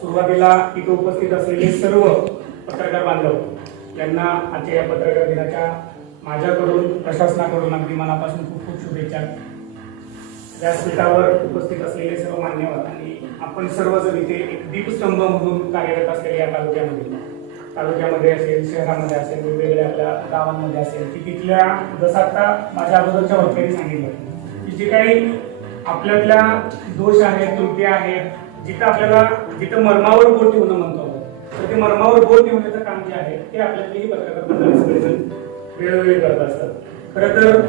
सुरुवातीला इथं उपस्थित असलेले सर्व पत्रकार बांधव यांना आजच्या या पत्रकार दिनाच्या माझ्याकडून प्रशासनाकडून अगदी मनापासून खूप खूप शुभेच्छा. व्यासपीठावर उपस्थित असलेले सर्व मान्यवर आणि आपण सर्वजण इथे एक दीपस्तंभ म्हणून कार्यरत असलेले या तालुक्यामध्ये तालुक्यामध्ये असेल शहरामध्ये असेल वेगवेगळ्या आपल्या गावांमध्ये असेल की तिथल्या जसं आता माझ्या अगोदरच्या वक्त्यांनी सांगितलं की जे काही आपल्यातल्या दोष आहेत त्रुटी आहेत जिथं आपल्याला जिथं मर्मावर बोट ठेवणं म्हणतो तर ते मर्मावर बोट ठेवण्याचं काम जे आहे ते आपल्यातली पत्रकार मंडळी वेळोवेळी करत असतात. खरं तर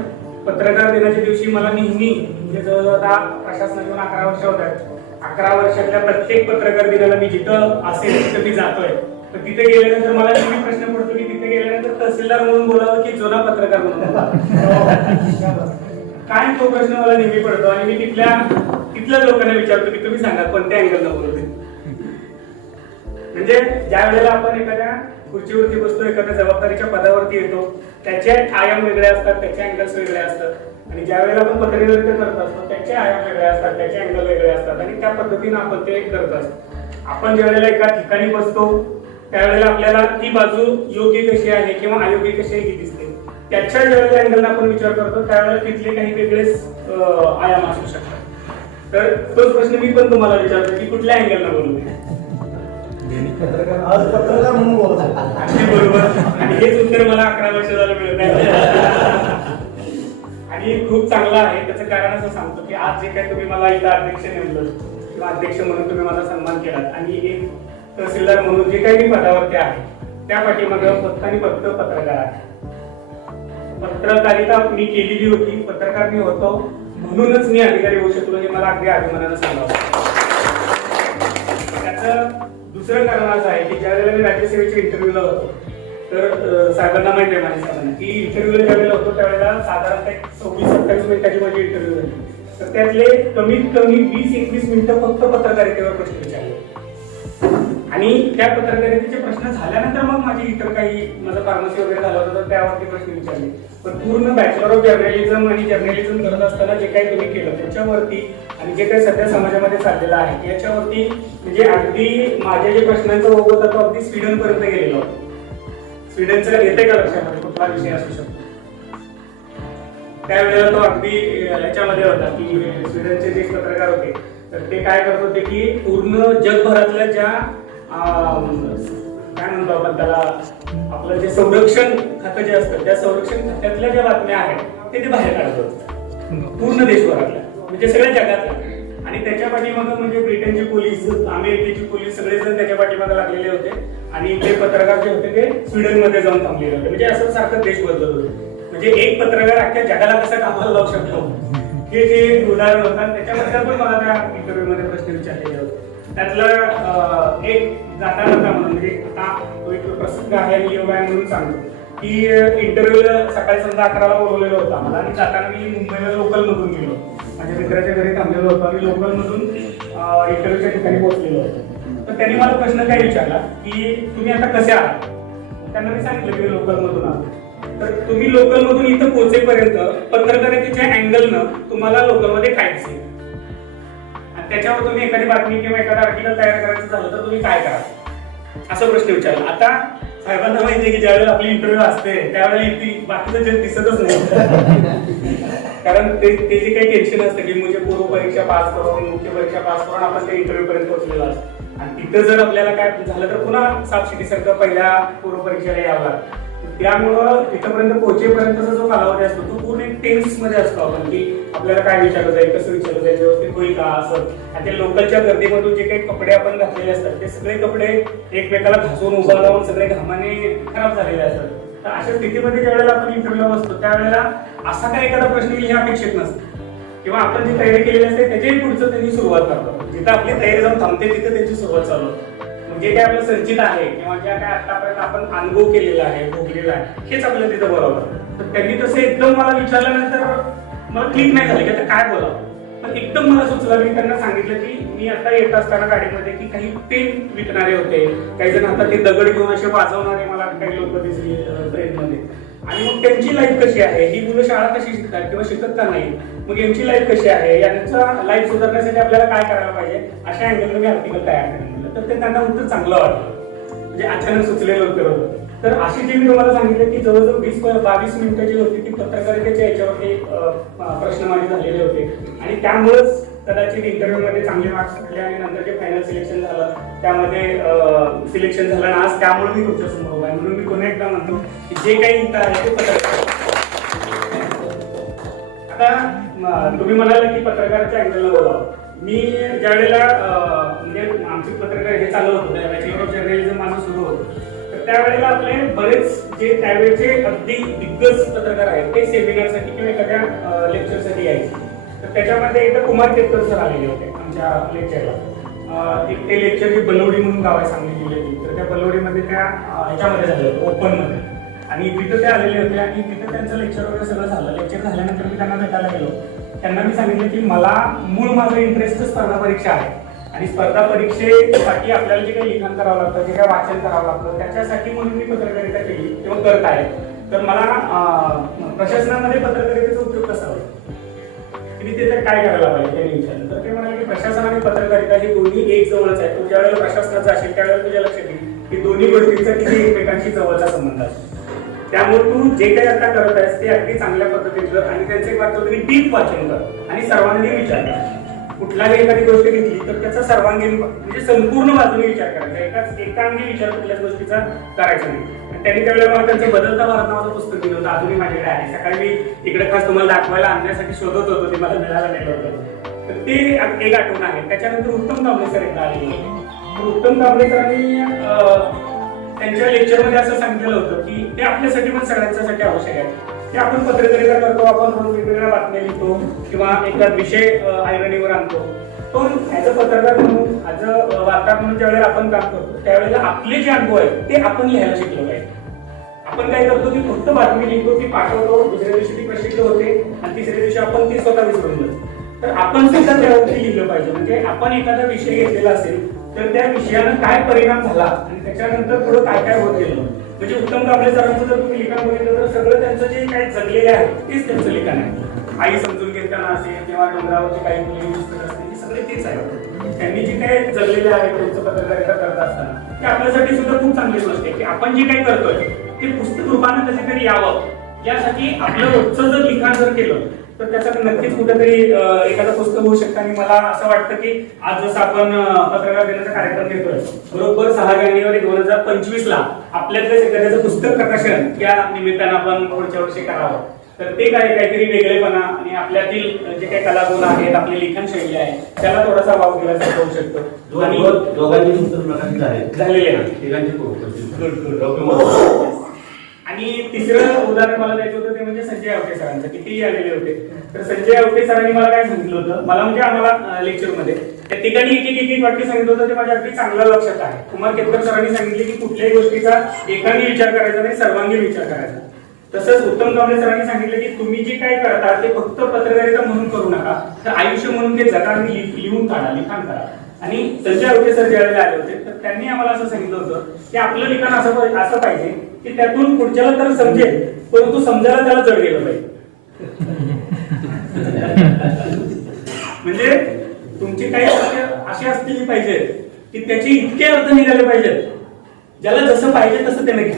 पत्रकार दिनाच्या दिवशी मला नेहमी म्हणजे जवळजवळ आता प्रशासनातून अकरा वर्ष होत आहेत. अकरा वर्षातल्या प्रत्येक पत्रकार दिनाला मी जिथं असेल तिथं मी जातोय. तर तिथे गेल्यानंतर मला नेहमी प्रश्न पडतो की तिथे गेल्यानंतर तहसीलदार म्हणून बोलावं की जुना पत्रकार म्हणून काय तो प्रश्न मला नेहमी पडतो आणि मी तिथल्या तिथल्या लोकांना विचारतो की तुम्ही सांगा कोणत्या अँगलला बोलते म्हणजे ज्या वेळेला आपण एखाद्या खुर्चीवरती बसतो एखाद्या जबाबदारीच्या पदावरती येतो त्याचे आयाम वेगळे असतात त्याचे अँगल्स वेगळे असतात. आणि ज्या वेळेला आपण पत्रकारिता करत असतो त्याचे आयाम वेगळे असतात त्याचे अँगल वेगळे असतात. आणि त्या पद्धतीनं आपण ते करत असतो. आपण ज्या वेळेला एका ठिकाणी बसतो त्यावेळेला आपल्याला ती बाजू योग्य कशी आहे किंवा अयोग्य कशी आहे ही दिसते. त्याच्या ज्यावेळेला अँगलला आपण विचार करतो त्यावेळेला तिथले काही वेगळेच आयाम असू शकतात. तर तोच प्रश्न मी पण तुम्हाला विचारतो की कुठल्या अँगलला बोलू? पत्रकार आज पत्रकार म्हणून बोलत आहे. अगदी बरोबर. आणि हेच उत्तर मला अकरा वर्ष झालं मिळत आहे आणि खूप चांगलं आहे. त्याचं कारण असं सांगतो की आज जे काही तुम्ही मला इथं अध्यक्ष नेमलं किंवा अध्यक्ष म्हणून तुम्ही माझा सन्मान केलात आणि एक तहसीलदार म्हणून जे काही मी पदावरती आहे त्या पाठीमागं फक्त आणि फक्त पत्रकार आहे. पत्रकारिता मी केलेली होती पत्रकार मी होतो म्हणूनच मी अधिकारी होऊ शकलो हे मला अगदी अभिमानानं सांगावं त्याचं दुसरं कारण असं आहे की ज्या वेळेला मी राज्यसेवेच्या इंटरव्ह्यूला होतो तर साहेबांना माहिती आहे माझ्या साहेबांना की इंटरव्ह्यूला ज्या वेळेला होतो त्यावेळेला साधारणतः एक सव्वीस सत्तावीस मिनिटाची माझी इंटरव्ह्यू झाली तर त्यातले कमीत कमी वीस एकवीस मिनिटं फक्त पत्रकारितेवर प्रश्न विचारले. आणि त्या पत्रकारितेचे प्रश्न झाल्यानंतर मग माझी इतर काही माझं फार्मसी वगैरे झालं होतं तर त्यावरती प्रश्न विचारले. पण पूर्ण बॅचलर ऑफ जर्नलिझम आणि जर्नलिझम करत असताना जे काही तुम्ही केलं त्याच्यावरती आणि जे काही सध्या समाजामध्ये चाललेलं आहे याच्यावरती म्हणजे अगदी माझ्या जे प्रश्नांचा ओघ होता तो अगदी स्वीडन पर्यंत गेलेला होता. स्वीडनचं येते का लक्षामध्ये कुठला विषय असू शकतो. त्यावेळेला तो अगदी याच्यामध्ये होता की स्वीडनचे जे पत्रकार होते तर ते काय करत होते की पूर्ण जगभरातल्या ज्या काय म्हणतो आपण त्याला? आपलं जे संरक्षण खातं जे असतं त्या संरक्षण खात्यातल्या ज्या बातम्या आहेत ते ते बाहेर काढतो. पूर्ण देशभरातल्या म्हणजे सगळ्या जगातल्या. आणि त्याच्या पाठीमागं म्हणजे ब्रिटनची पोलीस अमेरिकेची पोलीस सगळेजण त्याच्या पाठीमागे लागलेले होते. आणि ते पत्रकार जे होते ते स्वीडनमध्ये जाऊन थांबलेले होते. म्हणजे असं सारखं देश बदलत होते. म्हणजे एक पत्रकार अख्ख्या जगाला कसं कामाला लावू शकतो? हे जे उदाहरण होतं त्याच्याबद्दल पण मला त्या इंटरव्ह्यू मध्ये प्रश्न विचारलेले होते. त्यातलं एक जाता जाता म्हणून म्हणजे आता तो एक प्रसंग आहे मी योग म्हणून सांगतो. की इंटरव्ह्यूला सकाळी समजा अकराला बोलवलेला होता मला आणि जाताना मी मुंबईला लोकल मधून गेलो. माझ्या मित्राच्या घरी थांबलेलो होतो आणि लोकल मधून इंटरव्ह्यूच्या ठिकाणी पोहोचलेलो होतो. तर त्यांनी मला प्रश्न काय विचारला की तुम्ही आता कसे आहात? त्यांना मी सांगितलं की मी लोकल मधून आलो. तर तुम्ही लोकल मधून इथं पोहोचेपर्यंत पत्रकारितेच्या अँगलनं तुम्हाला लोकलमध्ये काय त्याच्यावर तुम्ही एखादी बातमी किंवा एखादा आर्टिकल तयार करायचं झालं तर तुम्ही काय करा? असा प्रश्न विचारला. आता साहेबांना माहितीये की ज्यावेळेला आपली इंटरव्ह्यू असते त्यावेळेला इथे बाकीचं जग दिसतच नाही. कारण ते ते जे काही टेन्शन असतं की म्हणजे पूर्व परीक्षा पास करून मुख्य परीक्षा पास करून आपण त्या इंटरव्ह्यू पर्यंत पोहोचलेलो असतो. आणि तिथं जर आपल्याला काय झालं तर पुन्हा साक्षीसारखं पहिल्या पूर्व परीक्षेला यावं लागतं. त्यामुळं तिथपर्यंत पोहोचेपर्यंतचा जो कालावधी असतो तो पूर्ण टेन्समध्ये असतो आपण की आपल्याला काय विचारलं जाईल कसं विचारलं जाईल व्यवस्थित होईल का असं. आणि ते लोकलच्या गर्दीमधून जे काही कपडे आपण घातलेले असतात ते सगळे कपडे एकमेकाला घासून उभा लावून सगळे घामाने खराब झालेले असतात. तर अशा स्थितीमध्ये ज्या वेळेला आपण इंटरव्ह्यू बसतो त्यावेळेला असा काही एखादा प्रश्न येईल हे अपेक्षित नसतं. किंवा आपण जी तयारी केलेली असते त्याच्याही पुढचं त्यांनी सुरुवात करतो जिथं आपली तयारी जाऊन थांबते तिथं त्यांची सुरुवात चालू होते. जे काय आपलं संचित आहे किंवा ज्या काय आतापर्यंत आपण अनुभव केलेला आहे भोगलेला आहे हेच आपलं तिथं बरोबर तर त्यांनी तसं एकदम मला विचारल्यानंतर मला क्लिक नाही झालं की आता काय बोलावं. पण एकदम मला सुचलं मी त्यांना सांगितलं की मी आता येत असताना गाडीमध्ये की काही पेन विकणारे होते. काही जण आता ते दगड घेऊन असे वाजवणारे मला काही लोक दिसले ट्रेनमध्ये आणि मग त्यांची लाईफ कशी आहे? ही मुलं शाळा कशी शिकतात किंवा शिकत का नाही? मग यांची लाईफ कशी आहे? यांचा लाईफ सुधारण्यासाठी आपल्याला काय करायला पाहिजे? अशा अँगलने मी आर्टिकल तयार केलं तर ते त्यांना उत्तर चांगलं वाटलं. म्हणजे अचानक सुचलेलं उत्तर होतं. तर अशी जी मी तुम्हाला सांगितलं की जवळजवळ वीस बावीस मिनिटाची होती ती पत्रकारितेच्या याच्यावरती प्रश्न प्रश्नमाली झालेले होते. आणि त्यामुळेच कदाचित इंटरव्ह्यू मध्ये चांगले मार्क्स पडले आणि नंतर जे फायनल सिलेक्शन झालं त्यामध्ये सिलेक्शन झालं आणि आज त्यामुळे मी तुमच्यासमोर उभा आहे. म्हणून मी पुन्हा एकदा म्हणतो की जे काही इंटर आहे ते पत्रकार. आता तुम्ही म्हणाल की पत्रकाराच्या अँगलला बोलावं. मी ज्या वेळेला म्हणजे आमचे पत्रकार हे चालू होतं बॅचलर ऑफ जर्नलिझम माझं सुरू होतं तर त्यावेळेला आपले बरेच जे त्यावेळेचे अगदी दिग्गज पत्रकार आहेत ते सेमिनारसाठी किंवा एखाद्या लेक्चरसाठी यायचे. तर त्याच्यामध्ये एकदा कुमार केतकर सर आलेले होते आमच्या लेक्चरला एक ते लेक्चर बलवडी म्हणून गाव आहे सांगली जिल्ह्यातील तर त्या बलवडीमध्ये त्या ह्याच्यामध्ये झालं ओपनमध्ये आणि तिथं ते आलेले होते आणि तिथं त्यांचं लेक्चर वगैरे सगळं झालं. लेक्चर झाल्यानंतर मी त्यांना भेटायला गेलो. त्यांना मी सांगितलं की मला मूळ माझं इंटरेस्ट स्पर्धा परीक्षा आहे. आणि स्पर्धा परीक्षेसाठी आपल्याला जे काही लिखाण करावं लागतं जे काही वाचन करावं लागतं त्याच्यासाठी म्हणून मी पत्रकारिता केली किंवा करत आहे. तर मला प्रशासनामध्ये पत्रकारितेचा उपयोग कसा होईल? मी ते तर काय करायला पाहिजे त्यांनी विचारलं तर ते म्हणाले की प्रशासन आणि पत्रकारिता हे दोन्ही एक जवळच आहे तू वेळेला प्रशासनाचा असेल त्यावेळेला तुझ्या लक्षात येईल की दोन्ही गोष्टींचा किती एकमेकांशी जवळचा संबंध आहे त्यामुळे तू जे काही आता करत आहेस ते अगदी चांगल्या पद्धतीचं आणि त्यांचे एक वाटतं की डीप वाचन कर आणि सर्वांगीण विचार कर. कुठलाही एखादी गोष्ट घेतली तर त्याचा सर्वांगीण म्हणजे संपूर्ण बाजूने विचार करायचा म्हणजे एकाच एकांगी विचार कुठल्याच गोष्टीचा करायचा नाही. त्यांनी त्यावेळेला मला त्यांचं बदलता भारत नावाचं पुस्तक दिलं होतं अजूनही माझ्याकडे आहे. सकाळी मी इकडे खास तुम्हाला दाखवायला आणण्यासाठी शोधत होतो ते मला मिळालं नाही होतं तर ते एक आठवण आहे. त्याच्यानंतर उत्तम कांबळे सर एकदा आले. होते. उत्तम कांबळे सरांनी त्यांच्या लेक्चरमध्ये असं सांगितलं होतं की ते आपल्यासाठी पण सगळ्यांच्यासाठी आवश्यक आहे. ते आपण पत्रकारिता करतो आपण वेगवेगळ्या बातम्या लिहितो किंवा एखादा विषय आयरणीवर आणतो. पण ऍज अ पत्रकार म्हणून ऍज अ वार्ताहर म्हणून ज्यावेळेला आपण काम करतो त्यावेळेला आपले जे अनुभव आहेत ते आपण लिहायला शिकलो पाहिजे आपण काय करतो की फक्त बातमी लिहितो ती पाठवतो दुसऱ्या दिवशी ती प्रसिद्ध होते आणि तिसऱ्या दिवशी आपण ती स्वतः विसरून जातो. तर आपण सुद्धा त्यावरती लिहिलं पाहिजे. म्हणजे आपण एखादा विषय घेतलेला असेल तर त्या विषयानं काय परिणाम झाला आणि त्याच्यानंतर पुढे काय काय होत गेलं? म्हणजे उत्तम कांबळे सरांचं जर तुम्ही लिखाण बघितलं तर सगळं त्यांचं जे काय जगलेले आहे तेच त्यांचं लिखाण आहे. आई समजून घेताना असेल किंवा डोंगरावरची काही मुली पुस्तक आहे. त्यांनी जे काही जगलेले आहे त्यांचं पत्रकारिता करत असताना ते आपल्यासाठी सुद्धा खूप चांगली गोष्ट आहे की आपण जे काही करतोय ते पुस्तक रूपानं कधीतरी यावं. यासाठी आपलं रोजचं जर लिखाण जर केलं तर त्याचा नक्कीच कुठेतरी एखादं पुस्तक होऊ शकतं. आणि मला असं वाटतं की आज जसं आपण पत्रकार दिनाचा कार्यक्रम घेतोय बरोबर सहा जानेवारी दोन हजार पंचवीस ला आपल्यातल्याच एखाद्याचं पुस्तक प्रकाशन या निमित्तानं आपण पुढच्या वर्षी करावं. तर ते काय काहीतरी वेगळेपणा आणि आपल्यातील जे काही कलागुण आहेत आपली लिखाण शैली आहे त्याला थोडासा वाव दिल्यासारखं होऊ शकतो. आणि दोघ- दोघांची पुस्तक आहेत. झालेले. आणि तिसरं उदाहरण मला द्यायचं होतं ते म्हणजे संजय आवटे सरांचं. कितीही आलेले होते. तर संजय आवटे सरांनी मला काय सांगितलं होतं? मला म्हणजे आम्हाला लेक्चरमध्ये त्या ठिकाणी एक एक एक एक वाक्य सांगितलं होतं ते माझ्या अगदी चांगलं लक्षात आहे. कुमार केतकर सरांनी सांगितले की कुठल्याही गोष्टीचा एकांगी विचार करायचा नाही सर्वांगीण विचार करायचा. तसंच उत्तम कांबळे सरांनी सांगितलं की तुम्ही जे काय करता ते फक्त पत्रकारिता म्हणून करू नका तर आयुष्य म्हणून ते जगाने लिहून काढा लिखाण करा. आणि संजय आवटे सर ज्यावेळेला आले होते तर त्यांनी आम्हाला असं सांगितलं होतं की आपलं लिखाण असं असं पाहिजे की त्यातून पुढच्याला तर समजेल परंतु समजायला त्याला जड गेलं पाहिजे. म्हणजे तुमची काही अशी असलेली पाहिजेत की त्याचे इतके अर्थ निघाले पाहिजेत ज्याला जसं पाहिजे तसं त्याने घ्या.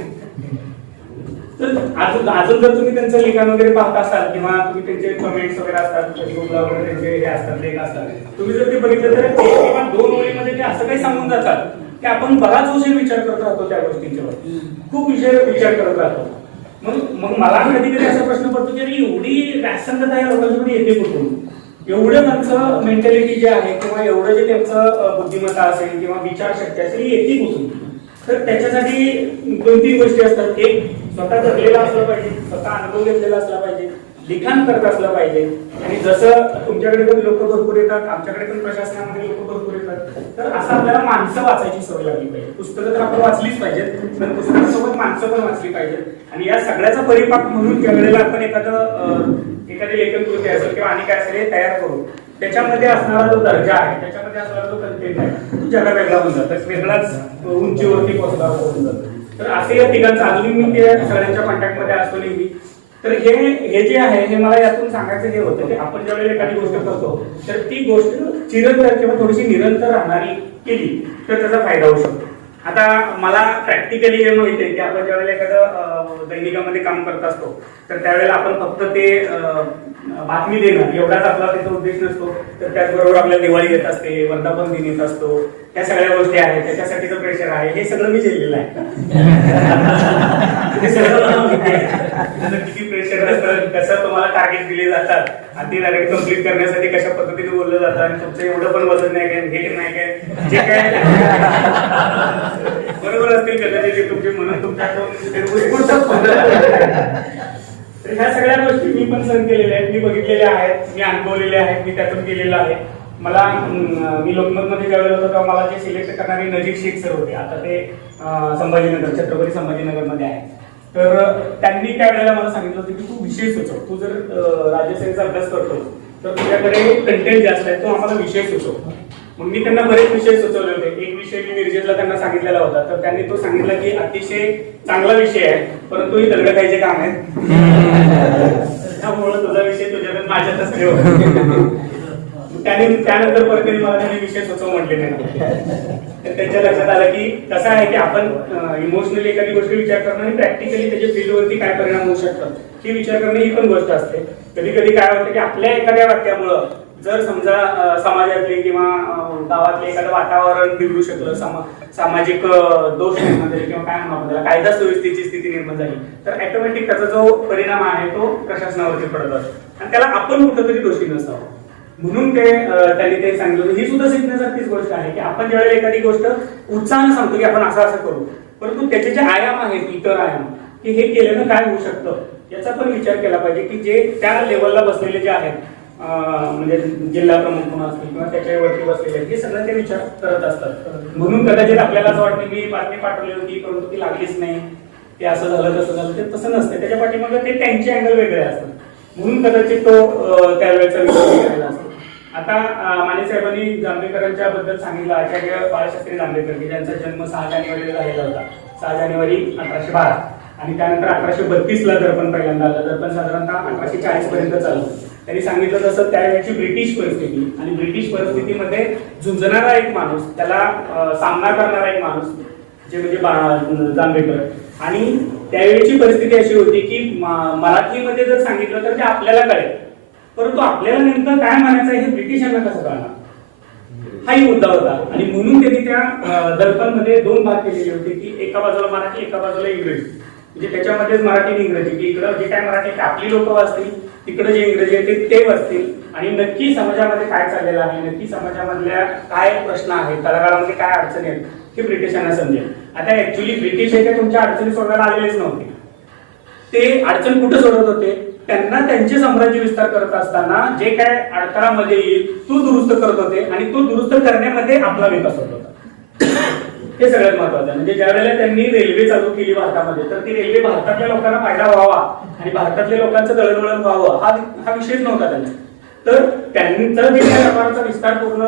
तर अजून अजून जर तुम्ही त्यांचं लिखाण वगैरे पाहत असाल किंवा तुम्ही त्यांचे कमेंट्स वगैरे असतात फेसबुकला वगैरे त्यांचे हे असतात लेख असतात तुम्ही जर ते बघितलं तर एक किंवा दोन ओळीमध्ये ते असं काही सांगून जातात की आपण बराच विषय विचार करत राहतो त्या गोष्टींच्यावर. खूप विषय विचार करत राहतो. मग मग मला कधी कधी असा प्रश्न पडतो की एवढी व्यासंगता या लोकांच्याकडे येते कुठून? एवढं त्यांचं मेंटॅलिटी जे आहे किंवा एवढं जे त्यांचं बुद्धिमत्ता असेल किंवा विचारशक्ती असेल येते कुठून? तर त्याच्यासाठी दोन तीन गोष्टी असतात. एक स्वतः जगलेला असलं पाहिजे स्वतः अनुभव घेतलेला असला पाहिजे लिखाण करत असलं पाहिजे. आणि जसं तुमच्याकडे पण लोक भरपूर येतात आमच्याकडे पण प्रशासनामध्ये लोक भरपूर येतात तर असं आपल्याला माणसं वाचायची सवय लागली पाहिजे. पुस्तकं तर आपण वाचलीच पाहिजेत पण पुस्तकासोबत माणसं पण वाचली पाहिजेत. आणि या सगळ्याचा परिपाक म्हणून ज्या वेळेला आपण एखादं एखादी लेखन कृती असेल किंवा आणि काय असेल हे तयार करू त्याच्यामध्ये असणारा जो दर्जा आहे त्याच्यामध्ये असणारा जो कंटेंट आहे तो जगा वेगळा होऊन जातो. वेगळाच उंचीवरती पोहोचला होऊन जातो. तर असे या तिघांचं अजूनही मी ते सगळ्यांच्या कॉन्टॅक्टमध्ये असतो नेहमी. तर हे हे जे आहे हे मला यातून सांगायचं हे होतं की आपण ज्यावेळेला एखादी गोष्ट करतो तर ती गोष्ट चिरंतर किंवा थोडीशी निरंतर राहणारी केली तर त्याचा फायदा होऊ शकतो. आता मला प्रॅक्टिकली हे माहिती आहे की आपण ज्यावेळेला एखादं दैनिकामध्ये काम करत असतो तर त्यावेळेला आपण फक्त ते बातमी देणं एवढाच आपला त्याचा उद्देश नसतो. तर त्याचबरोबर आपल्याला दिवाळी येत असते वर्धापन दिन येत असतो त्या सगळ्या गोष्टी आहेत त्याच्यासाठीचं प्रेशर आहे. हे सगळं मी झेललेलं आहे. सगळं किती प्रेशर असतं कसं तुम्हाला टार्गेट दिले जातात आणि ते टार्गेट कंप्लीट करण्यासाठी कशा पद्धतीने बोललं जातं आणि तुमचं एवढं पण वजन नाही काय हे नाही काय जे काय बरोबर असतील कदाचित तुमचे म्हणून तुमच्या तर ह्या सगळ्या गोष्टी मी पण सहन केलेल्या आहेत मी बघितलेल्या आहेत मी अनुभवलेल्या आहेत मी त्यातून केलेलं आहे. मला मी लोकमतमध्ये ज्यावेळेला होतो तेव्हा मला जे सिलेक्ट करणारे नजीक शेख सर होते. आता ते संभाजीनगर छत्रपती संभाजीनगरमध्ये आहे तर त्यांनी त्यांनी त्यावेळेला मला सांगितलं होतं की तू विषय सुचव. तू जर राज्यसेवेचा अभ्यास करतो तर तुझ्याकडे कंटेंट जास्त आहे तो आम्हाला विषय सुचव. मग मी त्यांना बरेच विषय सुचवले होते. एक विषय मी निर्जेतला त्यांना सांगितलेला होता. तर त्यांनी तो सांगितला की अतिशय चांगला विषय आहे परंतु ही दगड खायचे काम आहे. त्यामुळे तुझा विषय तुझ्याकडे माझ्यातच ठेव. त्याने त्यानंतर परत त्यांनी मला त्यांनी विषय सुचव म्हटले नाही तर त्यांच्या लक्षात आलं की कसं आहे की आपण इमोशनली एखादी गोष्ट विचार करणं आणि प्रॅक्टिकली त्याच्या फील्डवरती काय परिणाम होऊ शकतात हे विचार करणे ही पण गोष्ट असते. कधी कधी काय होतं की आपल्या एखाद्या वाक्यामुळं जर समजा समाजातले किंवा गावातले एखादं वातावरण बिघडू शकलं सामाजिक दोष निर्माण झाले किंवा काय म्हणू त्याला कायदा सुव्यवस्थेची स्थिती निर्माण झाली तर ऑटोमॅटिक त्याचा जो परिणाम आहे तो प्रशासनावरती पडत असतो. आणि त्याला आपण कुठंतरी दोषी नसावं. म्हणून ते त्यांनी ते सांगितलं होतं. ही सुद्धा शिकण्यासारखीच गोष्ट आहे की आपण ज्यावेळेला एखादी गोष्ट उत्साहानं सांगतो की आपण असं असं करू परंतु त्याचे जे आयाम आहेत इतर आयाम की हे केल्यानं काय होऊ शकतं याचा पण विचार केला पाहिजे की जे त्या लेवलला बसलेले जे आहेत म्हणजे जिल्हा प्रमुख म्हणून असतील किंवा त्याच्यावरती बसलेले आहेत हे सगळं ते विचार करत असतात. म्हणून कदाचित आपल्याला असं वाटतं मी बातमी पाठवली होती परंतु ती लागलीच नाही. ते असं झालं तसं झालं ते तसं नसतं. त्याच्या पाठीमागे ते त्यांचे अँगल वेगळे असतात. म्हणून कदाचित तो त्यावेळेचा विचार केलेला असतो. आता माने साहेबांनी जांभेकरांच्या बद्दल सांगितलं. आचार्य बाळशास्त्री जांभेकर की ज्यांचा जन्म सहा जानेवारीला झालेला होता. सहा जानेवारी अठराशे बारा. आणि त्यानंतर अठराशे बत्तीसला दर्पण पहिल्यांदा आलं. दर्पण साधारणतः अठराशे चाळीस पर्यंत चालू त्यांनी सांगितलं तसं त्यावेळेची ब्रिटिश परिस्थिती आणि ब्रिटिश परिस्थितीमध्ये झुंजणारा एक माणूस त्याला सामना करणारा एक माणूस जे म्हणजे जांभेकर. आणि त्यावेळेची परिस्थिती अशी होती की मराठीमध्ये जर सांगितलं तर ते आपल्याला कळेल. परंतु आपल्याला नेमकं काय म्हणायचं आहे हे ब्रिटिशांना कसं कळणार? हाही मुद्दा होता. आणि म्हणून त्यांनी त्या दर्पणमध्ये दोन भाग केलेले होते की एका बाजूला मराठी एका बाजूला इंग्रजी. म्हणजे त्याच्यामध्येच मराठी आणि इंग्रजी. की इकडं जे काय मराठी आपली लोक वाचतील तिकडे जे इंग्रजी येते ते वाचतील. आणि नक्की समाजामध्ये काय चाललेलं आहे नक्की समाजामधल्या काय प्रश्न आहेत तळागाळामध्ये काय अडचणी आहेत हे ब्रिटिशांना समजेल. आता ऍक्च्युली ब्रिटिश हे काय तुमच्या अडचणी सोडवायला आलेलेच नव्हते. ते अडचण कुठे सोडत होते? त्यांना त्यांचे साम्राज्य विस्तार करत असताना जे काय अडथळामध्ये येईल तो दुरुस्त करत होते आणि तो दुरुस्त करण्यामध्ये आपला विकास होत होता हे सगळ्यात महत्वाचं आहे. म्हणजे ज्या वेळेला त्यांनी रेल्वे चालू केली भारतामध्ये तर ती रेल्वे भारतातल्या लोकांना फायदा व्हावा आणि भारतातल्या लोकांचं दळणवळण व्हावं हा हा विषयच नव्हता त्यांना तर त्यांचा जे व्यापाराचा विस्तार पूर्ण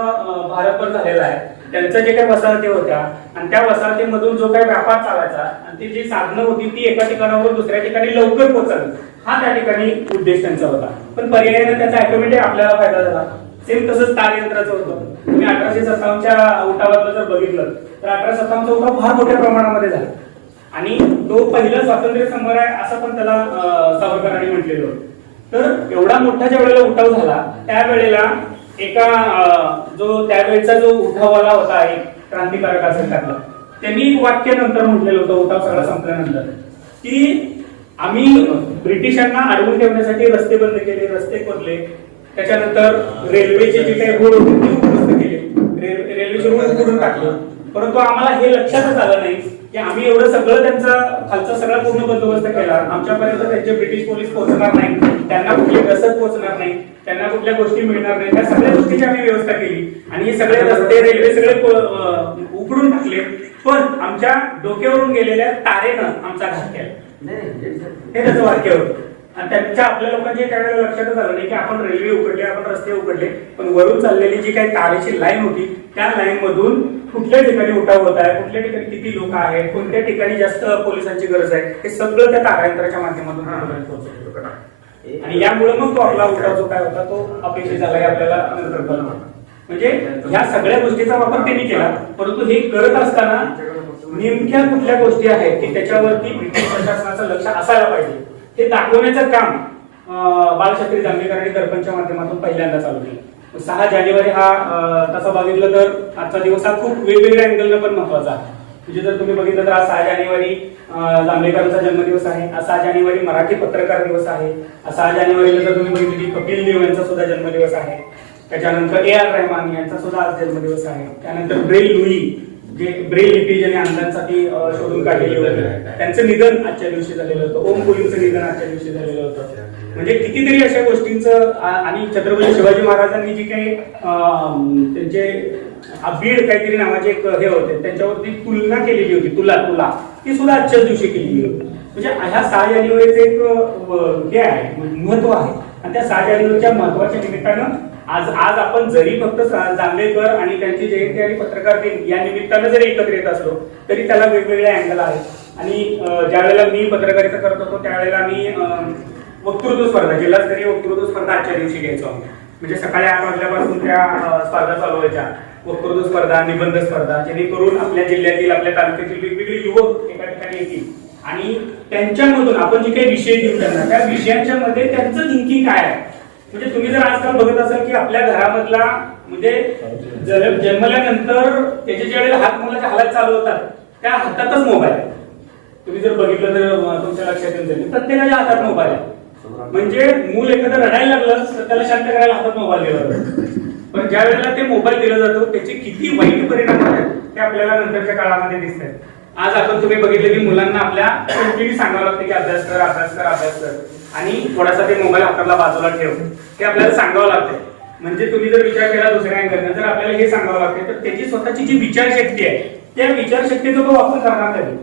भारतभर झालेला आहे त्यांचं जे काही वसाहती होत्या आणि त्या वसाहतीमधून जो काही व्यापार चालायचा आणि ती जी साधनं होती ती एका ठिकाणावरून दुसऱ्या ठिकाणी लवकर पोहोचावी. हा त्या ठिकाणी उद्देश त्यांचा होता. पण पर्यायाने त्याचा ऍटोमॅटिक आपल्याला फायदा झाला. सेम तसंच तार यंत्राचं होतं. तुम्ही अठराशे सत्तावन्नच्या उठावातलं जर बघितलं तर अठराशे सत्तावन्नचा उठाव फार मोठ्या प्रमाणामध्ये झाला. आणि तो पहिला स्वातंत्र्य समोर आहे असं पण त्याला सावरकरांनी म्हटलेलं होतं. तर एवढा मोठा ज्या वेळेला उठाव झाला त्यावेळेला एका जो त्यावेळेचा जो उठावाला होता एक क्रांतिकारक असेल त्यातला त्यांनी वाक्य नंतर म्हटलेलं होतं उठाव सगळा संपल्यानंतर की आम्ही ब्रिटिशांना अडवून ठेवण्यासाठी रस्ते बंद केले रस्ते खोदले त्याच्यानंतर रेल्वेचे जे काही रोड होते ते उद्ध्वस्त केले. रेल्वेचे रोड उघडून टाकलं. परंतु आम्हाला हे लक्षातच आलं नाही की आम्ही एवढं सगळं त्यांचा खालचा सगळा पूर्ण बंदोबस्त केला. आमच्यापर्यंत त्यांचे ब्रिटिश पोलीस पोहोचणार नाही त्यांना कुठली रसद पोहोचणार नाही त्यांना कुठल्या गोष्टी मिळणार नाही त्या सगळ्या गोष्टीची आम्ही व्यवस्था केली. आणि हे सगळे रस्ते रेल्वे सगळे उघडून टाकले पण आमच्या डोक्यावरून गेलेल्या तारेनं आमचा घात केला. हे त्याचं वाक्य होतं. आणि त्यांच्या आपल्या लोकांच्या त्यावेळेला लक्षातच आलं नाही की आपण रेल्वे उघडले आपण रस्ते उघडले पण वरून चाललेली जी काही तारेची लाईन होती त्या लाईन मधून कुठल्या ठिकाणी उठाव होत आहे कुठल्या ठिकाणी किती लोक आहेत कोणत्या ठिकाणी जास्त पोलिसांची गरज आहे हे सगळं त्या तारायंत्राच्या माध्यमातून पोहोचलं. आणि यामुळे मग तो आपला उठाव जो काय होता तो अपेक्षित झाला हे आपल्याला नंतर कळलं. म्हणजे ह्या सगळ्या गोष्टीचा वापर त्यांनी केला. परंतु हे करत असताना नेमक्या कुठल्या गोष्टी आहेत की त्याच्यावरती ब्रिटिश प्रशासनाचं लक्ष असायला पाहिजे हे दाखवण्याचं काम अं, बालशास्त्री जांभेकरांनी दर्पणच्या माध्यमातून पहिल्यांदा चालू केलं. सहा जानेवारी हा तसा तसं बघितलं तर आजचा दिवस हा खूप वेगवेगळ्या अँगलनं पण महत्त्वाचा आहे. म्हणजे जर तुम्ही बघितलं तर आज सहा जानेवारी जांभेकरांचा जन्मदिवस आहे. आज सहा जानेवारी मराठी पत्रकार दिवस आहे. आज सहा जानेवारीला जर तुम्ही बघितलं की कपिल देव यांचा सुद्धा जन्मदिवस आहे. त्याच्यानंतर ए आर रहमान यांचा सुद्धा आज जन्मदिवस आहे. त्यानंतर ब्रेल लुई जे ब्रेल लिपी ज्याने अंधांसाठी शोधून काढलेली होती. त्यांचं निधन आजच्या दिवशी झालेलं होतं. ओम कोलींचं निधन आजच्या दिवशी झालेलं होतं. म्हणजे कितीतरी अशा गोष्टींचं आणि छत्रपती शिवाजी महाराजांनी जी काही त्यांचे बीड काहीतरी नावाचे एक हे होते त्यांच्यावरती तुलना केलेली होती तुला तुला. ती सुद्धा आजच्याच दिवशी केलेली होती. म्हणजे ह्या सहा जानेवारीचं एक हे आहे महत्त्व आहे. आणि त्या सहा जानेवारीच्या महत्त्वाच्या निमित्तानं आज आज आपण जरी फक्त जांभेकर आणि त्यांची जयंती आणि पत्रकार दिन या निमित्तानं जरी एकत्र येत असलो तरी त्याला वेगवेगळे अँगल आहेत. आणि ज्यावेळेला ज्या वेळेला मी पत्रकारिता करत होतो त्यावेळेला मी वक्तृत्व स्पर्धा जिल्हास्तरीय वक्तृत्व स्पर्धा आजच्या दिवशी घ्यायचो म्हणजे सकाळी आठ वाजल्यापासून त्या स्पर्धा चालवायच्या वक्तृत्व स्पर्धा निबंध स्पर्धा जेणेकरून आपल्या जिल्ह्यातील आपल्या तालुक्यातील वेगवेगळे युवक एका ठिकाणी येतील. आणि त्यांच्यामधून आपण जे काही विषय देऊ त्यांना त्या विषयांच्या मध्ये त्यांचं थिंकिंग काय आहे? म्हणजे तुम्ही जर आजकाल बघत असाल की आपल्या घरामधला म्हणजे जन्मल्यानंतर त्याचे ज्या वेळेला हात मुलाच्या हालत चालू होतात त्या हातातच मोबाईल आहे. तुम्ही जर बघितलं तर तुमच्या लक्षात येऊन जाईल. प्रत्येकाच्या हातात मोबाईल आहे. म्हणजे मूल एखादं रडायला लागलं तर त्याला शांत करायला हातात मोबाईल दिला जातो पण ज्या वेळेला ते मोबाईल दिला जातो त्याचे किती वाईट परिणाम आहेत ते आपल्याला नंतरच्या काळामध्ये दिसत आहेत आज आपण तुम्ही बघितलं की मुलांना आपल्या कंटिन्यू सांगावं लागतं की अभ्यास कर अभ्यास कर अभ्यास कर. आणि थोडासा ते मोबाईल हाताला बाजूला ठेव. ते आपल्याला सांगावं लागतं. म्हणजे तुम्ही जर विचार केला दुसऱ्या अँगलने जर आपल्याला हे सांगावं लागते तर त्याची स्वतःची जी विचारशक्ती आहे त्या विचारशक्तीचा तो वापर करणार नाही.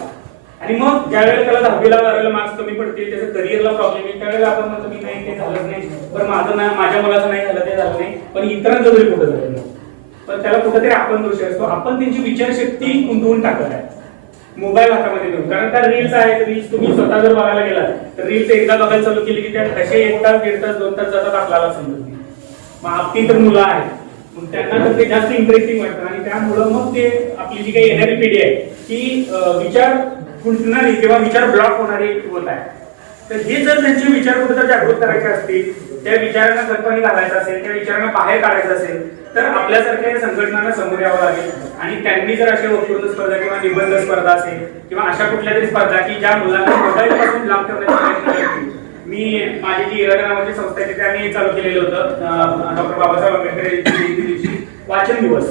आणि मग ज्यावेळेला त्याला दहावीला बारावीला मार्क्स कमी पडतील त्याचं करिअरला प्रॉब्लेम येईल त्यावेळेला आपण म्हणतो मी नाही ते झालंच नाही. पण माझं नाही माझ्या मुलाचं नाही झालं ते झालं नाही. पण इतरांचं तरी कुठं झालं नाही? पण त्याला कुठेतरी आपण दोष असतो आपण त्यांची विचारशक्ती गुंतवून टाकत आहे. मोबाईल हातामध्ये देऊन कारण त्या रील्स आहेत रील्स तुम्ही स्वतः जर बघायला गेला तर रील्स एकदा बघायला चालू केली की त्या कसे एक तास दीड तास दोन तास जातात आपल्याला समजत नाही. मग आपली तर मुलं आहेत. मग त्यांना तर ते जास्त इंटरेस्टिंग वाटतं. आणि त्यामुळं मग ते आपली जी काही येणारी पिढी आहे ती विचार गुंतणारी किंवा विचार ब्लॉक होणारी होत आहे. तर हे जर त्यांचे विचार कुठे जागृत करायचे असतील त्या विचारांना कल्पनी घालायचं असेल त्या विचारांना बाहेर काढायचं असेल तर आपल्यासारख्या संघटनांना समोर यावं लागेल. आणि त्यांनी जर अशा वक्तृत्व स्पर्धा किंवा निबंध स्पर्धा असेल किंवा अशा कुठल्या तरी स्पर्धा की ज्या मुलांना मोबाईल पासून लांब ठेवण्याचा प्रयत्न करतील. मी माझी जी इराडा नावाची संस्था आहे तिथे आम्ही चालू केलेलं होतं. डॉक्टर बाबासाहेब आंबेडकर यांच्या दिवशी. वाचन दिवस.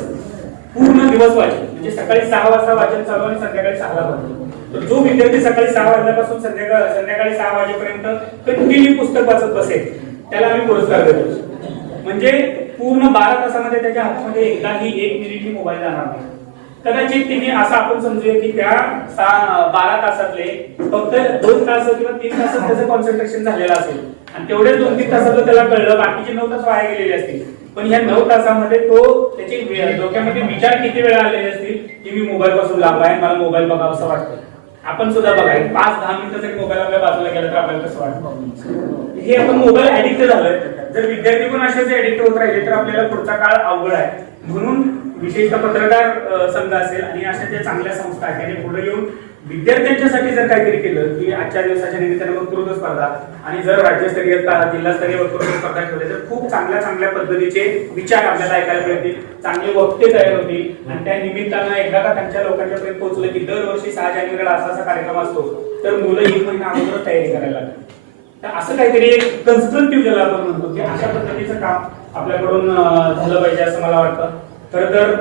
पूर्ण दिवस वाचन. म्हणजे सकाळी सहा वाजता वाचन चालू आणि संध्याकाळी सहाला बंद तर जो विद्यार्थी सकाळी सहा वाजल्यापासून संध्याकाळ संध्याकाळी सहा वाजेपर्यंत कंटिन्यू पुस्तक वाचत बसेल त्याला आम्ही पुरस्कार देतो. म्हणजे पूर्ण बारा तासामध्ये त्याच्या हातामध्ये एकदाही एक मिनिटही मोबाईल जाणार नाही. कदाचित तिने असं आपण समजूया की त्या बारा तासातले फक्त दोन तास किंवा तीन तासात त्याचं कॉन्सन्ट्रेशन झालेलं असेल. आणि तेवढे दोन तीन तासात त्याला कळलं बाकीचे नऊ तास वाया गेलेले असतील. पण ह्या नऊ तासामध्ये तो त्याचे डोक्यामध्ये विचार किती वेळा आलेले असतील की मी मोबाईल पासून लांब आहे मला मोबाईल बघावा असं वाटतं आपण सुद्धा बघा एक पाच दहा मिनिटं जरी मोबाईल आपल्या बाजूला गेला तर आपल्याला कसं वाटतं? हे आपण मोबाईल ऍडिक्ट झालोय. जर विद्यार्थी पण असेच ऍडिक्ट होत राहिले तर आपल्याला पुढचा काळ अवघड आहे. म्हणून विशेषतः पत्रकार संघ असेल आणि अशा ज्या चांगल्या संस्था आहेत त्याने पुढे येऊन विद्यार्थ्यांच्यासाठी जर काहीतरी केलं की आजच्या दिवसाच्या निमित्ताने वक्तृत्व स्पर्धा आणि जर राज्यस्तरीय जिल्हास्तरीय वक्तृत्व स्पर्धा ठेवल्या तर खूप चांगल्या चांगल्या पद्धतीचे विचार आपल्याला ऐकायला मिळतील चांगले वक्ते तयार होतील आणि त्या निमित्तानं एकदा का त्यांच्या लोकांच्यापर्यंत पोहोचलं की दरवर्षी सहा जानेवारीला असा असा कार्यक्रम असतो तर मुलं एक महिना अगोदर तयारी करायला लागतात. तर असं काहीतरी एक कन्स्ट्रक्टिव्ह ज्याला आपण म्हणतो की अशा पद्धतीचं काम आपल्याकडून झालं पाहिजे असं मला वाटतं. खर तर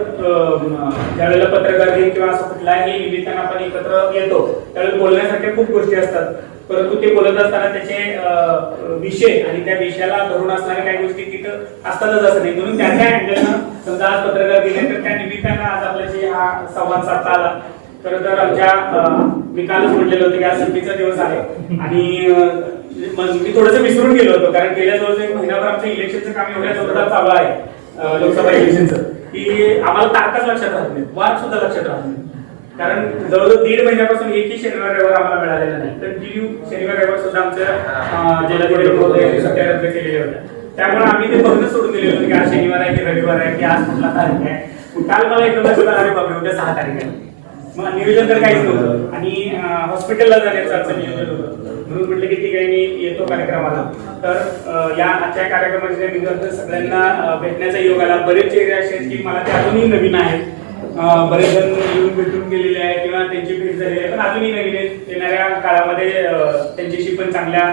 ज्यावेळेला पत्रकार दिन किंवा असं कुठलाही निमित्तानं आपण एकत्र येतो त्यावेळेला बोलण्यासाठी खूप गोष्टी असतात. परंतु ते बोलत असताना त्याचे विषय आणि त्या विषयाला धरून असणाऱ्या काही गोष्टी तिथं असतातच असं नाही. म्हणून त्या त्या अँगलनं समजा आज पत्रकार दिले तर त्या निमित्तानं आज आपल्याशी हा संवाद साधता आला. खरं तर आमच्या मी कालच म्हटलेलं होतं की आज सुट्टीचा दिवस आहे. आणि मी थोडंसं विसरून गेलो होतो कारण गेल्या जवळ महिनाभर आमचं इलेक्शनचं काम एवढ्या जोरदार चालू आहे लोकसभा इलेक्शनचं. की आम्हाला तारखाच लक्षात राहत नाही वाद सुद्धा लक्षात राहत नाही कारण जवळजवळ दीड महिन्यापासून एकही शनिवार रविवार आम्हाला मिळालेला नाही. कंटिन्यू शनिवार रविवार सुद्धा आमच्या रद्द केलेल्या होत्या त्यामुळे आम्ही ते बघणं सोडून दिलेलं होतं की आज शनिवार आहे की रविवार आहे की आज कुठला तारीख आहे. काल मला एकदम लक्षात आलं बापरे उद्या सहा तारीख आहे. मग नियोजन तर काहीच नव्हतं. आणि हॉस्पिटलला जाण्याचं आमचं नियोजन होतं. म्हणून म्हटलं की ठीक आहे मी येतो कार्यक्रमाला. तर या आजच्या कार्यक्रमाच्या निमित्तानं सगळ्यांना भेटण्याचा योग आला. बरेच चेहरे असे आहेत की मला ते अजूनही नवीन आहेत. बरेच जण येऊन भेटून गेलेले आहेत किंवा त्यांची भेट झालेली आहे पण अजूनही नवीन आहेत. येणाऱ्या काळामध्ये त्यांच्याशी पण चांगल्या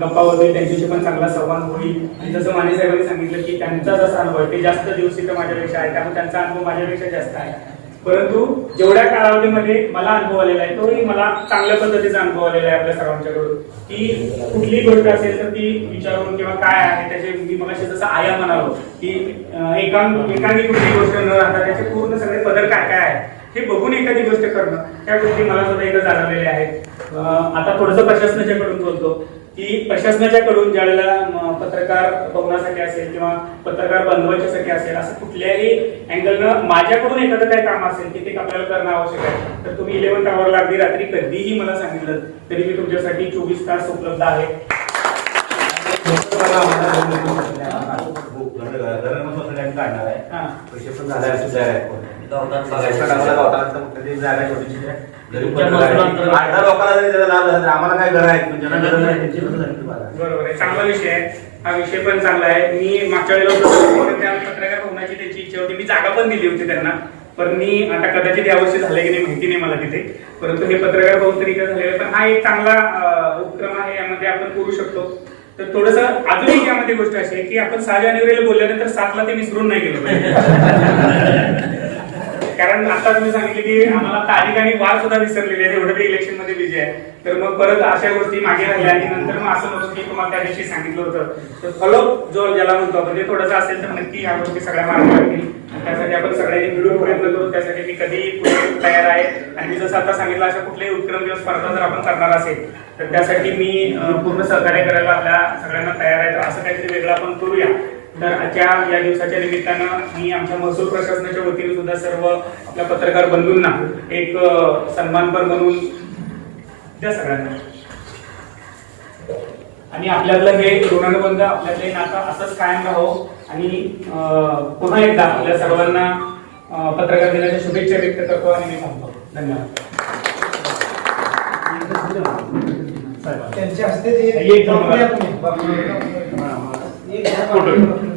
गप्पा होतील त्यांच्याशी पण चांगला संवाद होईल. आणि जसं माने साहेबांनी सांगितलं की त्यांचा जसा अनुभव आहे ते जास्त दिवस इथं माझ्यापेक्षा आहे त्यामुळे त्यांचा अनुभव माझ्यापेक्षा जास्त आहे. परंतु जेवढ्या कालावधीमध्ये मला अनुभव आलेला आहे तोही मला चांगल्या पद्धतीचा अनुभव आलेला आहे आपल्या सर्वांच्याकडून. की कुठली गोष्ट असेल तर ती विचारून किंवा काय आहे त्याचे मी मग जसं आया म्हणालो की अं, एकांगी कुठली गोष्ट न राहता त्याचे पूर्ण सगळे पदर काय काय आहे हे बघून एखादी गोष्ट करणं त्या गोष्टी मला सुद्धा एकदा जाणवलेल्या आहेत. आता थोडंसं प्रशासनाच्याकडून बोलतो. की प्रशासनाच्या कडून ज्या वेळेला पत्रकार भवनासाठी असेल किंवा पत्रकार बनवायच्यासाठी असेल असं कुठल्याही अँगलनं माझ्याकडून एखादं काही काम असेल की ते आपल्याला करणं आवश्यक आहे तर तुम्ही इलेव्हन टावरला अगदी रात्री कधीही मला सांगितलं तरी मी तुमच्यासाठी चोवीस तास उपलब्ध आहे काढणार आहे पैसे पण झाले आहेत. गावठाण बघायचं लोकांना जरी त्याचा लाभ झाला तर आम्हाला काय घर आहे? पण ज्यांना गरज नाही त्यांची पण झाली बघा. बरोबर आहे. चांगला विषय आहे. हा विषय पण चांगला आहे. मी मागच्या वेळेला होतो त्या पत्रकार भवनाची त्यांची इच्छा होती. मी जागा पण दिली होती त्यांना. पण मी आता कदाचित यावर्षी झालंय की नाही माहिती नाही मला तिथे. परंतु हे पत्रकार भवन तरी काय झालेलं आहे. पण हा एक चांगला अं, उपक्रम आहे. यामध्ये आपण करू शकतो. तर थोडस अजून एक यामध्ये गोष्ट अशी आहे की आपण सहा जानेवारीला बोलल्यानंतर सातला ते विसरून नाही गेलो. पाहिजे कारण आता तुम्ही सांगितले की आम्हाला तारीख आणि वार सुद्धा विसरलेले आहे एवढं ते इलेक्शनमध्ये विजय आहे. तर मग परत अशा गोष्टी मागे राहिल्या आणि नंतर मग असं नव्हतं की तुम्हाला त्या दिवशी सांगितलं होतं. तर फॉलोअप जो ज्याला म्हणतो आपण ते थोडंसं असेल तर नक्की ह्या गोष्टी सगळ्या मार्ग लागतील. त्यासाठी आपण सगळ्यांनी मिळून प्रयत्न करू. त्यासाठी मी कधी तयार आहे. आणि मी जसं आता सांगितलं अशा कुठल्याही उपक्रम किंवा स्पर्धा जर आपण करणार असेल तर त्यासाठी मी पूर्ण सहकार्य करायला आपल्या सगळ्यांना तयार आहे. तर असं काहीतरी वेगळं आपण करूया. तर आजच्या या दिवसाच्या निमित्तानं मी आमच्या महसूल प्रशासनाच्या वतीने सुद्धा सर्व आपल्या पत्रकार बंधूंना एक सन्मानपर म्हणून द्या सगळ्यांना. आणि आपल्यातलं हे ऋणानुबंध आपल्यातलं हे नातं असंच कायम राहो. आणि पुन्हा एकदा आपल्या सर्वांना पत्रकार दिनाच्या शुभेच्छा व्यक्त करतो आणि मी थांबतो. धन्यवाद. त्यांच्या हस्ते ते एक नंबर. एक फोटो.